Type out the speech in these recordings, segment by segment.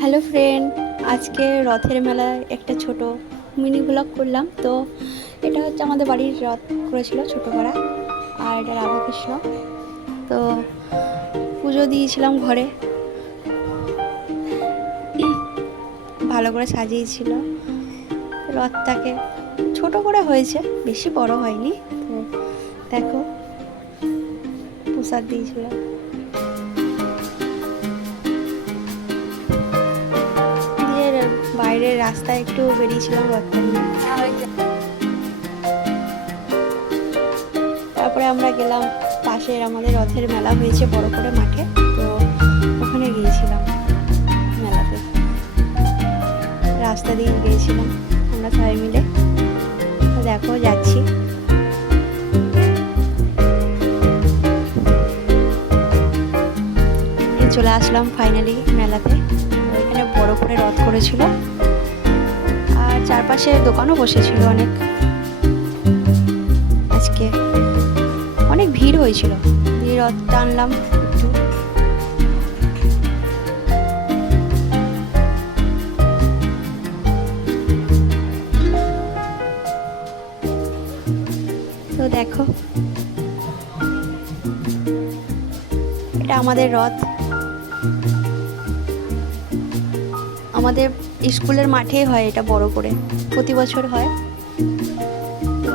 Hello friend, আজকে রথের মেলায় একটা ছোট মিনি ব্লগ করলাম। তো এটা হচ্ছে আমাদের বাড়ির রথ করেছিল ছোটো পাড়া আর এটা রাধাকৃষ্ণ। তো পুজো দিয়েছিলাম ঘরে। ভালো করে সাজিয়েছিল। রথটাকে ছোট করে হয়েছে, বেশি বড় হয়নি। তো দেখো, প্রসাদ দিয়েছিল বাইরের রাস্তায় একটু বেরিয়েছিলাম তারপরে আমরা গেলাম পাশের আমাদের রথের মেলা হয়েছে বড় করে মাঠে, তো ওখানে গিয়েছিলাম মেলাতে। রাস্তা দিয়ে গিয়েছিলাম আমরা সবাই মিলে। দেখো, যাচ্ছি। চলে আসলাম ফাইনালি মেলাতে। এখানে বড় করে রথ করেছিল। চারপাশে দোকানও বসেছিল অনেক। আজকে অনেক ভিড় হয়েছিল। দিয়ে রথ টানলাম একটু। তো দেখো। এটা আমাদের রথ। আমাদের স্কুলের মাঠেই হয় এটা বড় করে, প্রতি বছর হয়। তো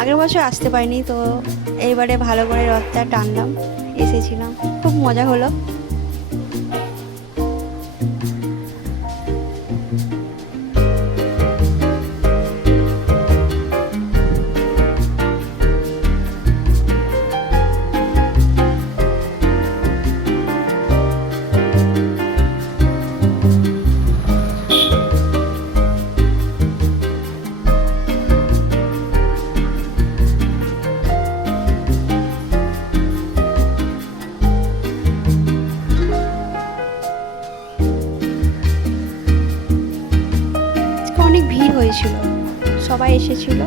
আগের বছর আসতে পারিনি, তো এইবারে ভালো করে রথটা টানলাম, এসেছিলাম। খুব মজা হলো। অনেক ভিড় হয়েছিল। সবাই এসেছিল।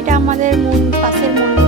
এটা আমাদের মন পাশের মন্দির।